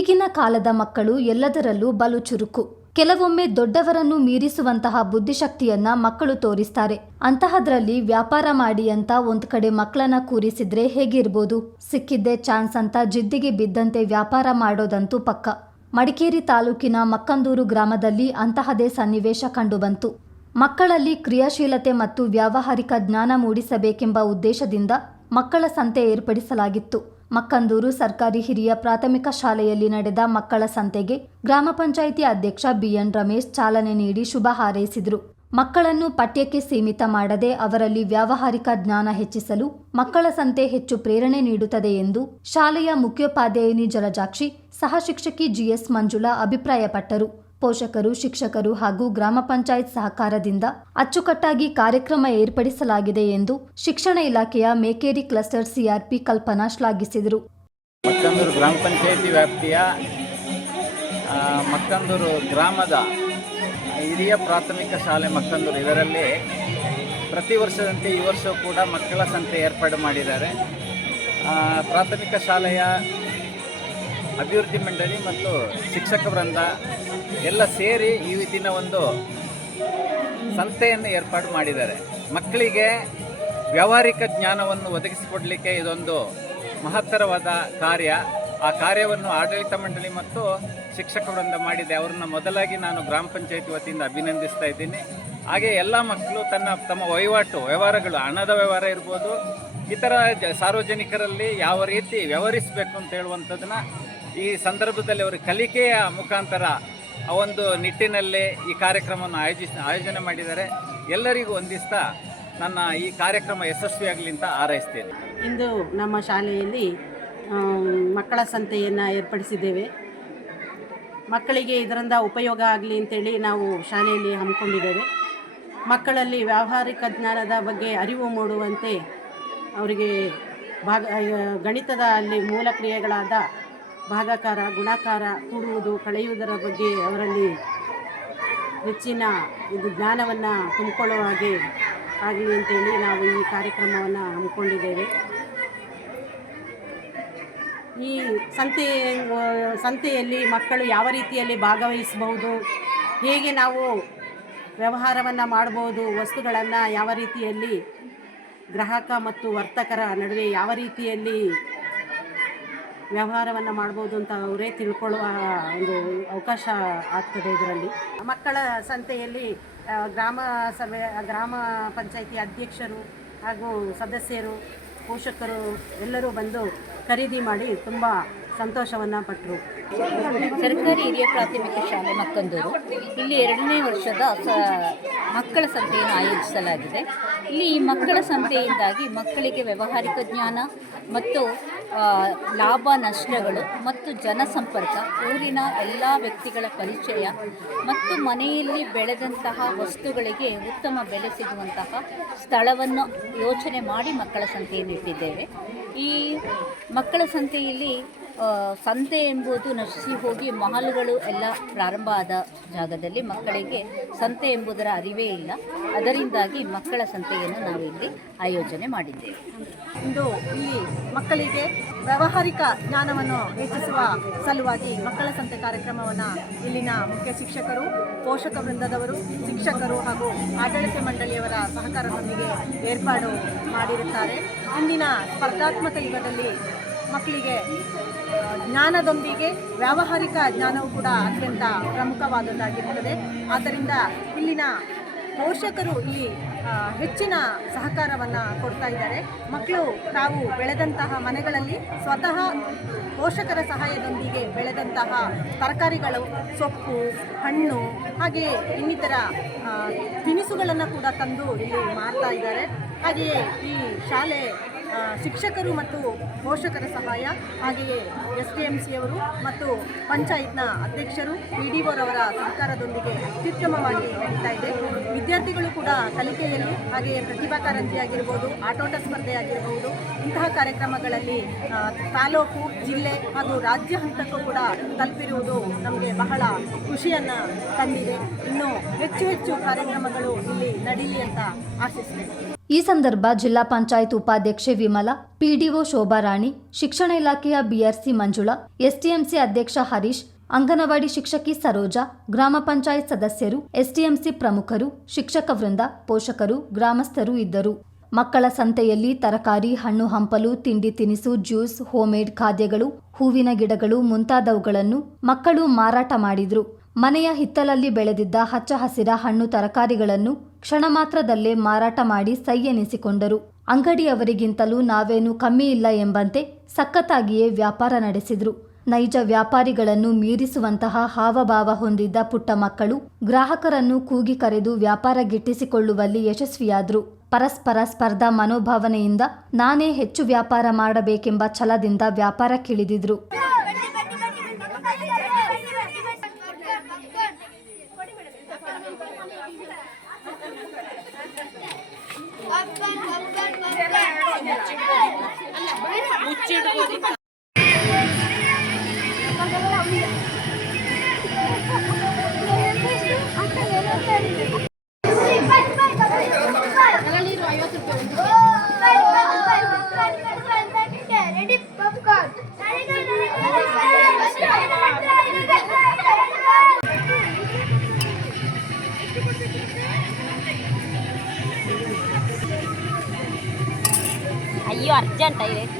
ಈಗಿನ ಕಾಲದ ಮಕ್ಕಳು ಎಲ್ಲದರಲ್ಲೂ ಬಲು ಚುರುಕು. ಕೆಲವೊಮ್ಮೆ ದೊಡ್ಡವರನ್ನು ಮೀರಿಸುವಂತಹ ಬುದ್ಧಿಶಕ್ತಿಯನ್ನ ಮಕ್ಕಳು ತೋರಿಸ್ತಾರೆ. ಅಂತಹದ್ರಲ್ಲಿ ವ್ಯಾಪಾರ ಮಾಡಿ ಅಂತ ಒಂದ್ ಕಡೆ ಮಕ್ಕಳನ್ನ ಕೂರಿಸಿದ್ರೆ ಹೇಗಿರ್ಬೋದು? ಸಿಕ್ಕಿದ್ದೇ ಚಾನ್ಸ್ ಅಂತ ಜಿದ್ದಿಗೆ ಬಿದ್ದಂತೆ ವ್ಯಾಪಾರ ಮಾಡೋದಂತೂ ಪಕ್ಕ. ಮಡಿಕೇರಿ ತಾಲೂಕಿನ ಮಕ್ಕಂದೂರು ಗ್ರಾಮದಲ್ಲಿ ಅಂತಹದೇ ಸನ್ನಿವೇಶ ಕಂಡುಬಂತು. ಮಕ್ಕಳಲ್ಲಿ ಕ್ರಿಯಾಶೀಲತೆ ಮತ್ತು ವ್ಯಾವಹಾರಿಕ ಜ್ಞಾನ ಮೂಡಿಸಬೇಕೆಂಬ ಉದ್ದೇಶದಿಂದ ಮಕ್ಕಳ ಸಂತೆ ಏರ್ಪಡಿಸಲಾಗಿತ್ತು. ಮಕ್ಕಂದೂರು ಸರ್ಕಾರಿ ಹಿರಿಯ ಪ್ರಾಥಮಿಕ ಶಾಲೆಯಲ್ಲಿ ನಡೆದ ಮಕ್ಕಳ ಸಂತೆಗೆ ಗ್ರಾಮ ಪಂಚಾಯಿತಿ ಅಧ್ಯಕ್ಷ ಬಿಎನ್ ರಮೇಶ್ ಚಾಲನೆ ನೀಡಿ ಶುಭ ಹಾರೈಸಿದರು. ಮಕ್ಕಳನ್ನು ಪಠ್ಯಕ್ಕೆ ಸೀಮಿತ ಮಾಡದೆ ಅವರಲ್ಲಿ ವ್ಯಾವಹಾರಿಕ ಜ್ಞಾನ ಹೆಚ್ಚಿಸಲು ಮಕ್ಕಳ ಸಂತೆ ಹೆಚ್ಚು ಪ್ರೇರಣೆ ನೀಡುತ್ತದೆ ಎಂದು ಶಾಲೆಯ ಮುಖ್ಯೋಪಾಧ್ಯಾಯಿನಿ ಜಲಜಾಕ್ಷಿ, ಸಹ ಶಿಕ್ಷಕಿ ಜಿಎಸ್ ಮಂಜುಳಾ ಅಭಿಪ್ರಾಯಪಟ್ಟರು. ಪೋಷಕರು, ಶಿಕ್ಷಕರು ಹಾಗೂ ಗ್ರಾಮ ಪಂಚಾಯತ್ ಸಹಕಾರದಿಂದ ಅಚ್ಚುಕಟ್ಟಾಗಿ ಕಾರ್ಯಕ್ರಮ ಏರ್ಪಡಿಸಲಾಗಿದೆ ಎಂದು ಶಿಕ್ಷಣ ಇಲಾಖೆಯ ಮೇಕೇರಿ ಕ್ಲಸ್ಟರ್ ಸಿಆರ್ಪಿ ಕಲ್ಪನಾ ಶ್ಲಾಘಿಸಿದರು. ಮಕ್ಕಂದೂರು ಗ್ರಾಮ ಪಂಚಾಯಿತಿ ವ್ಯಾಪ್ತಿಯ ಮಕ್ಕಂದೂರು ಗ್ರಾಮದ ಹಿರಿಯ ಪ್ರಾಥಮಿಕ ಶಾಲೆ ಮಕ್ಕಂದೂರು. ಇದರಲ್ಲಿ ಪ್ರತಿ ವರ್ಷದಂತೆ ಈ ವರ್ಷ ಕೂಡ ಮಕ್ಕಳ ಸಂತೆ ಏರ್ಪಾಡು ಮಾಡಿದ್ದಾರೆ. ಪ್ರಾಥಮಿಕ ಶಾಲೆಯ ಅಭಿವೃದ್ಧಿ ಮಂಡಳಿ ಮತ್ತು ಶಿಕ್ಷಕ ವೃಂದ ಎಲ್ಲ ಸೇರಿ ಈ ಒಂದು ಸಂತೆಯನ್ನು ಏರ್ಪಾಡು ಮಾಡಿದ್ದಾರೆ. ಮಕ್ಕಳಿಗೆ ವ್ಯಾವಹಾರಿಕ ಜ್ಞಾನವನ್ನು ಒದಗಿಸಿಕೊಡಲಿಕ್ಕೆ ಇದೊಂದು ಮಹತ್ತರವಾದ ಕಾರ್ಯ. ಆ ಕಾರ್ಯವನ್ನು ಆಡಳಿತ ಮಂಡಳಿ ಮತ್ತು ಶಿಕ್ಷಕ ವೃಂದ ಮಾಡಿದೆ. ಅವರನ್ನು ಮೊದಲಾಗಿ ನಾನು ಗ್ರಾಮ ಪಂಚಾಯತಿ ವತಿಯಿಂದ ಅಭಿನಂದಿಸ್ತಾ ಇದ್ದೀನಿ. ಹಾಗೆ ಎಲ್ಲ ಮಕ್ಕಳು ತನ್ನ ತಮ್ಮ ವಹಿವಾಟು, ವ್ಯವಹಾರಗಳು, ಹಣದ ವ್ಯವಹಾರ ಇರ್ಬೋದು, ಇತರ ಸಾರ್ವಜನಿಕರಲ್ಲಿ ಯಾವ ರೀತಿ ವ್ಯವಹರಿಸಬೇಕು ಅಂತ ಹೇಳುವಂಥದ್ದನ್ನ ಈ ಸಂದರ್ಭದಲ್ಲಿ ಅವರು ಕಲಿಕೆಯ ಮುಖಾಂತರ ಆ ಒಂದು ನಿಟ್ಟಿನಲ್ಲಿ ಈ ಕಾರ್ಯಕ್ರಮವನ್ನು ಆಯೋಜಿಸ, ಆಯೋಜನೆ ಮಾಡಿದ್ದಾರೆ. ಎಲ್ಲರಿಗೂ ಹೊಂದಿಸ್ತಾ ನನ್ನ ಈ ಕಾರ್ಯಕ್ರಮ ಯಶಸ್ವಿಯಾಗಲಿ ಅಂತ ಹಾರೈಸ್ತೇನೆ. ಇಂದು ನಮ್ಮ ಶಾಲೆಯಲ್ಲಿ ಮಕ್ಕಳ ಸಂತೆಯನ್ನು ಏರ್ಪಡಿಸಿದ್ದೇವೆ. ಮಕ್ಕಳಿಗೆ ಇದರಿಂದ ಉಪಯೋಗ ಆಗಲಿ ಅಂತೇಳಿ ನಾವು ಶಾಲೆಯಲ್ಲಿ ಹಮ್ಮಿಕೊಂಡಿದ್ದೇವೆ. ಮಕ್ಕಳಲ್ಲಿ ವ್ಯಾವಹಾರಿಕ ಜ್ಞಾನದ ಬಗ್ಗೆ ಅರಿವು ಮೂಡುವಂತೆ ಅವರಿಗೆ ಭಾಗ ಗಣಿತದ ಅಲ್ಲಿ ಮೂಲ ಕ್ರಿಯೆಗಳಾದ ಭಾಗಾಕಾರ, ಗುಣಾಕಾರ ಕೂಡುವುದು, ಕಳೆಯುವುದರ ಬಗ್ಗೆ ಅವರಲ್ಲಿ ಹೆಚ್ಚಿನ ಇದು ಜ್ಞಾನವನ್ನು ತುಂಬಿಕೊಳ್ಳುವ ಹಾಗೆ ಆಗಲಿ ಅಂತೇಳಿ ನಾವು ಈ ಕಾರ್ಯಕ್ರಮವನ್ನು ಹಮ್ಮಿಕೊಂಡಿದ್ದೇವೆ. ಈ ಸಂತೆ, ಸಂತೆಯಲ್ಲಿ ಮಕ್ಕಳು ಯಾವ ರೀತಿಯಲ್ಲಿ ಭಾಗವಹಿಸಬಹುದು, ಹೇಗೆ ನಾವು ವ್ಯವಹಾರವನ್ನು ಮಾಡ್ಬೋದು ವಸ್ತುಗಳನ್ನು ಯಾವ ರೀತಿಯಲ್ಲಿ ಗ್ರಾಹಕ ಮತ್ತು ವರ್ತಕರ ನಡುವೆ ಯಾವ ರೀತಿಯಲ್ಲಿ ವ್ಯವಹಾರವನ್ನು ಮಾಡ್ಬೋದು ಅಂತ ಅವರೇ ತಿಳ್ಕೊಳ್ಳುವ ಒಂದು ಅವಕಾಶ ಆಗ್ತದೆ ಇದರಲ್ಲಿ. ಮಕ್ಕಳ ಸಂತೆಯಲ್ಲಿ ಗ್ರಾಮ ಸಭೆ, ಗ್ರಾಮ ಪಂಚಾಯಿತಿ ಅಧ್ಯಕ್ಷರು ಹಾಗೂ ಸದಸ್ಯರು, ಪೋಷಕರು ಎಲ್ಲರೂ ಬಂದು ಖರೀದಿ ಮಾಡಿ ತುಂಬ ಸಂತೋಷವನ್ನು ಪಟ್ಟರು ಸರ್ಕಾರಿ ಹಿರಿಯ ಪ್ರಾಥಮಿಕ ಶಾಲೆ ಮಕ್ಕಂದೂರು ಇಲ್ಲಿ ಎರಡನೇ ವರ್ಷದ ಮಕ್ಕಳ ಸಂತೆಯನ್ನು ಆಯೋಜಿಸಲಾಗಿದೆ. ಇಲ್ಲಿ ಮಕ್ಕಳ ಸಂತೆಯಿಂದಾಗಿ ಮಕ್ಕಳಿಗೆ ವ್ಯವಹಾರಿಕ ಜ್ಞಾನ ಮತ್ತು ಲಾಭ ನಷ್ಟಗಳು ಮತ್ತು ಜನಸಂಪರ್ಕ, ಊರಿನ ಎಲ್ಲ ವ್ಯಕ್ತಿಗಳ ಪರಿಚಯ ಮತ್ತು ಮನೆಯಲ್ಲಿ ಬೆಳೆದಂತಹ ವಸ್ತುಗಳಿಗೆ ಉತ್ತಮ ಬೆಲೆ ಸಿಗುವಂತಹ ಸ್ಥಳವನ್ನು ಯೋಚನೆ ಮಾಡಿ ಮಕ್ಕಳ ಸಂತೆಯನ್ನು ಇಟ್ಟಿದ್ದೇವೆ ಈ ಮಕ್ಕಳ ಸಂತೆಯಲ್ಲಿ ಸಂತೆ ಎಂಬುದು ನಶಿಸಿ ಹೋಗಿ ಮಹಲ್ಗಳು ಎಲ್ಲ ಪ್ರಾರಂಭ ಆದ ಜಾಗದಲ್ಲಿ ಮಕ್ಕಳಿಗೆ ಸಂತೆ ಎಂಬುದರ ಅರಿವೇ ಇಲ್ಲ. ಅದರಿಂದಾಗಿ ಮಕ್ಕಳ ಸಂತೆಯನ್ನು ನಾವು ಇಲ್ಲಿ ಆಯೋಜನೆ ಮಾಡಿದ್ದೇವೆ. ಇಂದು ಇಲ್ಲಿ ಮಕ್ಕಳಿಗೆ ವ್ಯಾವಹಾರಿಕ ಜ್ಞಾನವನ್ನು ಹೆಚ್ಚಿಸುವ ಸಲುವಾಗಿ ಮಕ್ಕಳ ಸಂತೆ ಕಾರ್ಯಕ್ರಮವನ್ನು ಇಲ್ಲಿನ ಮುಖ್ಯ ಶಿಕ್ಷಕರು, ಪೋಷಕ ವೃಂದದವರು, ಶಿಕ್ಷಕರು ಹಾಗೂ ಆಡಳಿತ ಮಂಡಳಿಯವರ ಸಹಕಾರದೊಂದಿಗೆ ಏರ್ಪಾಡು ಮಾಡಿರುತ್ತಾರೆ. ಇಂದಿನ ಸ್ಪರ್ಧಾತ್ಮಕ ಯುಗದಲ್ಲಿ ಮಕ್ಕಳಿಗೆ, ಜ್ಞಾನದೊಂದಿಗೆ, ವ್ಯಾವಹಾರಿಕ ಜ್ಞಾನವು ಕೂಡ ಅತ್ಯಂತ ಪ್ರಮುಖವಾದದ್ದಾಗಿರುತ್ತದೆ. ಆದ್ದರಿಂದ ಇಲ್ಲಿನ ಪೋಷಕರು ಇಲ್ಲಿ ಹೆಚ್ಚಿನ ಸಹಕಾರವನ್ನು ಕೊಡ್ತಾ ಇದ್ದಾರೆ. ಮಕ್ಕಳು ತಾವು ಬೆಳೆದಂತಹ ಮನೆಗಳಲ್ಲಿ ಸ್ವತಃ ಪೋಷಕರ ಸಹಾಯದೊಂದಿಗೆ ಬೆಳೆದಂತಹ ತರಕಾರಿಗಳು, ಸೊಪ್ಪು, ಹಣ್ಣು ಹಾಗೆಯೇ ಇನ್ನಿತರ ತಿನಿಸುಗಳನ್ನು ಕೂಡ ತಂದು ಇಲ್ಲಿ ಮಾರ್ತಾ ಇದ್ದಾರೆ. ಹಾಗೆಯೇ ಈ ಶಾಲೆ ಶಿಕ್ಷಕರು ಮತ್ತು ಪೋಷಕರ ಸಹಾಯ, ಹಾಗೆಯೇ ಎಸ್ ಡಿ ಎಂ ಸಿಯವರು ಮತ್ತು ಪಂಚಾಯತ್ನ ಅಧ್ಯಕ್ಷರು ಇ ಡಿ ಒರವರ ಸಹಕಾರದೊಂದಿಗೆ ಅತ್ಯುತ್ತಮವಾಗಿ ನಡೀತಾ ಇದೆ. ವಿದ್ಯಾರ್ಥಿಗಳು ಕೂಡ ಕಲಿಕೆಯಲ್ಲಿ ಹಾಗೆಯೇ ಪ್ರತಿಭಾ ಕಾರಂಜಿ ಆಗಿರ್ಬೋದು, ಆಟೋಟ ಸ್ಪರ್ಧೆ ಆಗಿರಬಹುದು ಇಂತಹ ಕಾರ್ಯಕ್ರಮಗಳಲ್ಲಿ ತಾಲೂಕು, ಜಿಲ್ಲೆ ಹಾಗೂ ರಾಜ್ಯ ಹಂತಕ್ಕೂ ಕೂಡ ತಲುಪಿರುವುದು ನಮಗೆ ಬಹಳ ಖುಷಿಯನ್ನು ತಂದಿದೆ. ಇನ್ನು ಹೆಚ್ಚು ಹೆಚ್ಚು ಕಾರ್ಯಕ್ರಮಗಳು ಇಲ್ಲಿ ನಡೀಲಿ ಅಂತ ಆಶಿಸ್ತೇನೆ. ಈ ಸಂದರ್ಭ ಜಿಲ್ಲಾ ಪಂಚಾಯತ್ ಉಪಾಧ್ಯಕ್ಷೆ ವಿಮಲಾ, ಪಿಡಿಒ ಶೋಭಾರಾಣಿ ಶಿಕ್ಷಣ ಇಲಾಖೆಯ ಬಿಆರ್ಸಿ ಮಂಜುಳಾ, ಎಸ್ಟಿಎಂಸಿ ಅಧ್ಯಕ್ಷ ಹರೀಶ್, ಅಂಗನವಾಡಿ ಶಿಕ್ಷಕಿ ಸರೋಜಾ, ಗ್ರಾಮ ಪಂಚಾಯತ್ ಸದಸ್ಯರು, ಎಸ್ಟಿಎಂಸಿ ಪ್ರಮುಖರು, ಶಿಕ್ಷಕ ವೃಂದ, ಪೋಷಕರು, ಗ್ರಾಮಸ್ಥರು ಇದ್ದರು. ಮಕ್ಕಳ ಸಂತೆಯಲ್ಲಿ ತರಕಾರಿ, ಹಣ್ಣು ಹಂಪಲು, ತಿಂಡಿ ತಿನಿಸು, ಜ್ಯೂಸ್ ಹೋಮೇಡ್ ಖಾದ್ಯಗಳು, ಹೂವಿನ ಗಿಡಗಳು ಮುಂತಾದವುಗಳನ್ನು ಮಕ್ಕಳು ಮಾರಾಟ ಮಾಡಿದ್ರು. ಮನೆಯ ಹಿತ್ತಲಲ್ಲಿ ಬೆಳೆದಿದ್ದ ಹಚ್ಚ ಹಸಿರ ಹಣ್ಣು ತರಕಾರಿಗಳನ್ನು ಕ್ಷಣ ಮಾತ್ರದಲ್ಲೇ ಮಾರಾಟ ಮಾಡಿ ಸೈ ಎನಿಸಿಕೊಂಡರು. ಅಂಗಡಿಯವರಿಗಿಂತಲೂ ನಾವೇನು ಕಮ್ಮಿ ಇಲ್ಲ ಎಂಬಂತೆ ಸಖತ್ತಾಗಿಯೇ ವ್ಯಾಪಾರ ನಡೆಸಿದ್ರು. ನೈಜ ವ್ಯಾಪಾರಿಗಳನ್ನು ಮೀರಿಸುವಂತಹ ಹಾವಭಾವ ಹೊಂದಿದ್ದ ಪುಟ್ಟ ಮಕ್ಕಳು ಗ್ರಾಹಕರನ್ನು ಕೂಗಿ ಕರೆದು ವ್ಯಾಪಾರ ಗಿಟ್ಟಿಸಿಕೊಳ್ಳುವಲ್ಲಿ ಯಶಸ್ವಿಯಾದ್ರು. ಪರಸ್ಪರ ಸ್ಪರ್ಧಾ ಮನೋಭಾವನೆಯಿಂದ ನಾನೇ ಹೆಚ್ಚು ವ್ಯಾಪಾರ ಮಾಡಬೇಕೆಂಬ ಛಲದಿಂದ ವ್ಯಾಪಾರಕ್ಕಿಳಿದಿದ್ರು ஐயோ அர்ஜென்ட் ஆயிரு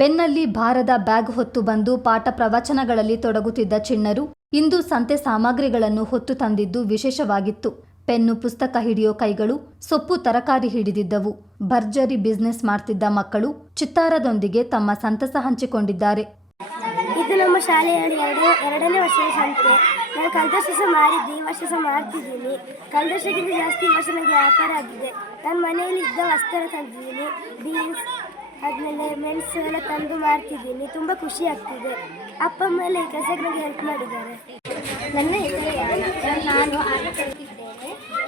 ಬೆನ್ನಲ್ಲಿ ಭಾರದ ಬ್ಯಾಗ್ ಹೊತ್ತು ಬಂದು ಪಾಠ ಪ್ರವಚನಗಳಲ್ಲಿ ತೊಡಗುತ್ತಿದ್ದ ಚಿಣ್ಣರು ಇಂದು ಸಂತೆ ಸಾಮಗ್ರಿಗಳನ್ನು ಹೊತ್ತು ತಂದಿದ್ದು ವಿಶೇಷವಾಗಿತ್ತು. ಪೆನ್ನು, ಪುಸ್ತಕ ಹಿಡಿಯೋ ಕೈಗಳು, ಸೊಪ್ಪು, ತರಕಾರಿ ಹಿಡಿದಿದ್ದವು. ಭರ್ಜರಿ ಬಿಸ್ನೆಸ್ ಮಾಡ್ತಿದ್ದ ಮಕ್ಕಳು ಚಿತ್ತಾರದೊಂದಿಗೆ ತಮ್ಮ ಸಂತಸ ಹಂಚಿಕೊಂಡಿದ್ದಾರೆ. ಇದು ನಮ್ಮ ಎರಡನೇ ವರ್ಷದ ಸಂತೆ. ನಾನು ಕಳೆದ ವರ್ಷ ಸಹ ಮಾಡಿದ್ದೆ, ಈ ವರ್ಷ ಸಹ ಮಾಡ್ತಿದ್ದೀನಿ. ಕಳೆದ ವರ್ಷಕ್ಕಿಂತ ಜಾಸ್ತಿ ಈ ವರ್ಷ ನನಗೆ ವ್ಯಾಪಾರ ಆಗಿದೆ. ನಾನು ಮನೆಯಲ್ಲಿ ಇದ್ದ ವಸ್ತ್ರ ತಂದಿದ್ದೀನಿ. ಬೀನ್ಸ್ ಆದಮೇಲೆ ಮೆಣಸು ಎಲ್ಲ ತಂದು ಮಾಡ್ತಿದ್ದೀನಿ. ತುಂಬ ಖುಷಿ ಆಗ್ತಿದೆ. ಅಪ್ಪ, ಅಮ್ಮ ಎಲ್ಲ ಈ ಕೆಲಸಕ್ಕೆ ನನಗೆ ಹೆಲ್ಪ್ ಮಾಡಿದ್ದಾರೆ. ನನ್ನ ಹೆಸರು ನಾನು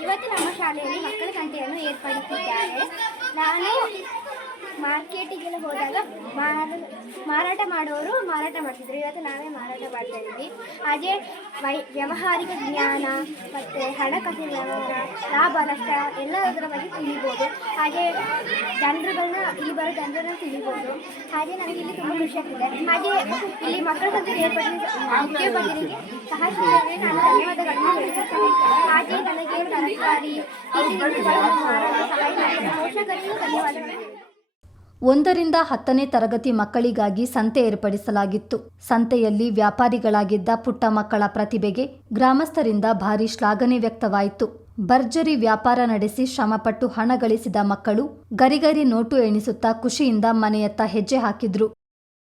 ಇವತ್ತು ನಮ್ಮ ಶಾಲೆಯಲ್ಲಿ ಮಕ್ಕಳ ಸಂತೆಯನ್ನು ಏರ್ಪಡಿಸಿದ್ದಾರೆ. ನಾನು ಮಾರ್ಕೆಟಿಗೆಲ್ಲ ಹೋದಾಗ ಮಾರ, ಮಾರಾಟ ಮಾಡೋರು ಮಾರಾಟ ಮಾಡ್ತಿದ್ರು. ಇವತ್ತು ನಾವೇ ಮಾರಾಟ ಮಾಡ್ತಾ ಇದ್ವಿ ಹಾಗೆ ವೈ, ವ್ಯವಹಾರಿಕ ಜ್ಞಾನ ಮತ್ತು ಹಣಕಾಸಿನ ವ್ಯವಹಾರ, ಲಾಭ, ನಷ್ಟ ಎಲ್ಲದರ ಬಗ್ಗೆ ತಿಳಿಬೋದು. ಹಾಗೆ ಜನರುಗಳನ್ನ, ಇಲ್ಲಿ ಬರೋ ಜನರನ್ನ ತಿಳಿಬೋದು. ಹಾಗೆ ನನಗೆ ಇಲ್ಲಿ ತುಂಬ ಖುಷಿ ಆಗ್ತಿದೆ. ಹಾಗೆ ಇಲ್ಲಿ ಮಕ್ಕಳ ಬಗ್ಗೆ ಏರ್ಪಡಿಸಿದ ಮುಖ್ಯ ಸಹ ನಾನು ಧನ್ಯವಾದಗಳನ್ನು ಹಾಗೆ ನನಗೆ ತರಕಾರಿ ಪೋಷಕರಿಗೂ ಧನ್ಯವಾದಗಳು ಒಂದರಿಂದ ಹತ್ತನೇ ತರಗತಿ ಮಕ್ಕಳಿಗಾಗಿ ಸಂತೆ ಏರ್ಪಡಿಸಲಾಗಿತ್ತು. ಸಂತೆಯಲ್ಲಿ ವ್ಯಾಪಾರಿಗಳಾಗಿದ್ದ ಪುಟ್ಟ ಮಕ್ಕಳ ಪ್ರತಿಭೆಗೆ ಗ್ರಾಮಸ್ಥರಿಂದ ಭಾರಿ ಶ್ಲಾಘನೆ ವ್ಯಕ್ತವಾಯಿತು. ಭರ್ಜರಿ ವ್ಯಾಪಾರ ನಡೆಸಿ ಶ್ರಮಪಟ್ಟು ಹಣ ಗಳಿಸಿದ ಮಕ್ಕಳು ಗರಿಗರಿ ನೋಟು ಎಣಿಸುತ್ತಾ ಖುಷಿಯಿಂದ ಮನೆಯತ್ತ ಹೆಜ್ಜೆ ಹಾಕಿದ್ರು.